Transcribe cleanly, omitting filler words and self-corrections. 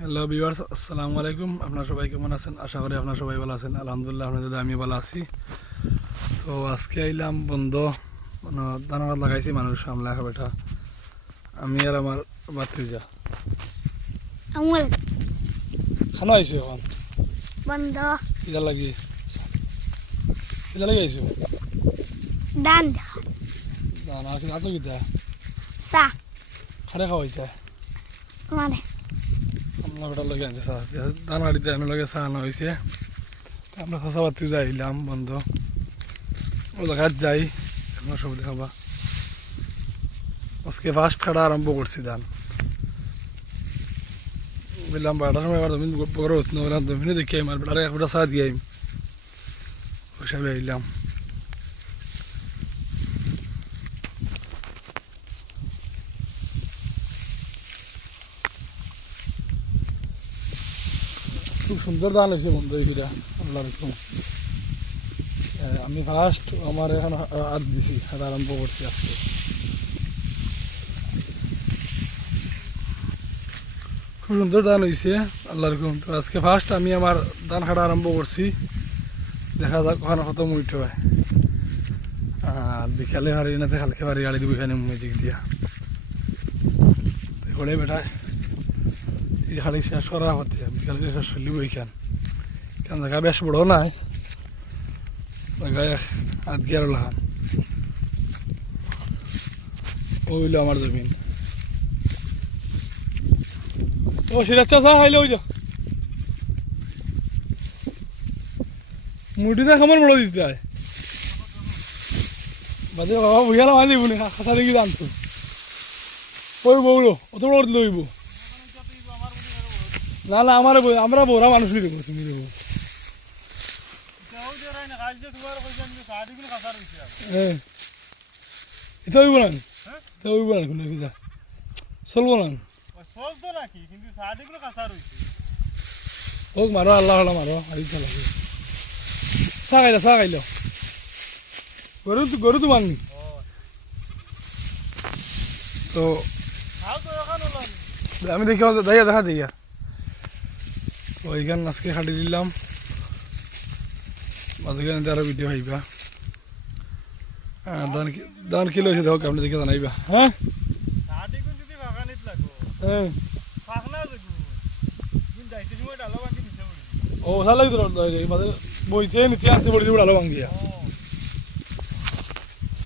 Hello viewers, আসসালামু আলাইকুম। আপনারা সবাই কেমন আছেন? আশা করি আপনারা সবাই ভালো আছেন। আলহামদুলিল্লাহ, আপনাদের আমি ভালো আছি। তো আজকে আইলাম বন্ধ, মানে দানাবাদ লাগাইছি মানুষ সামলে এখন বেটা, আমি আর আমার ভাতিজা আমার খানা আইসি এখন বন্ধ কিলা লাগি কিলা লাগি আইসি ডান দানা কি আতো কিতা সা খারে খাওয়াইতা মানে আমরা বেটা লগে আনছে চা দানা গাড়িতে আমি লগে চা আনা হয়েছে। আমরা খাসা ভাতিজা আইলাম বন্ধ, ও জায়গায় যাই আপনার সব দেখাবা। আজকে ফার্স্ট খাটা আরম্ভ করছি ধান, বললাম 12টার সময় আবার জমিন বড় হতো না, বললাম জমিনে দেখি আমার বেটারে একটা চা দিয়ে আইম, ওই হিসাবে আইলাম। খুব সুন্দর ধান হয়েছে বন্ধু এইটা, আল্লাহ রকম। আমি ফার্স্ট আমার এখন হাত দিছি, হাত আরম্ভ করছি আজকে। খুব সুন্দর ধান হয়েছে আল্লাহ রকম। তো আজকে ফার্স্ট আমি আমার ধান কাটা আরম্ভ করছি, দেখা যাক ওখানে কত মুইট হয়। আর বিকালে হারি না, কালকে বাড়ি গাড়ি দিব এখানে মিউজিক দিয়া করে বেটায় এই খালি শেষ করা হতে, বিকালে শেষ চলিব এইখান। কারণ জায়গা বেশ বড় নাই, জায়গায় হাত গিয়ে আরো লাগাম। ওইল আমার জমিন। ও সিরাজ চা খাইলে ওই যা মুটিটা খামার বড় দিতে হয় বাদে বাবা বুঝালাম আজ দিব না, খাতা দেখি জানতো ওই বউলো অত বড় লইব না না আমার আমরা বড়া মানুষ নিয়ে দেবো, তুমি দেবো। হ্যাঁ এটা হইব না, এটা হইব না, কোনো কিনা চলবো না। হোক মারো, আল্লাহ আল্লাহ মারো, আর লাগে চা খাইলা, চা খাইল গরু গরু তো মাননি। তো আমি দেখি যাইয়া দেখা দিয়া ওইখান আজকে খাটি দিলাম, মাঝখানে আরো ভিডিও হইবা। ধান কিলো হয়েছে দেখো, আপনি দেখে জানাইবা। হ্যাঁ ও ভালো লাগতো বইতে নিতে আনতে পড়েছি আলো ভাঙ্গিয়া।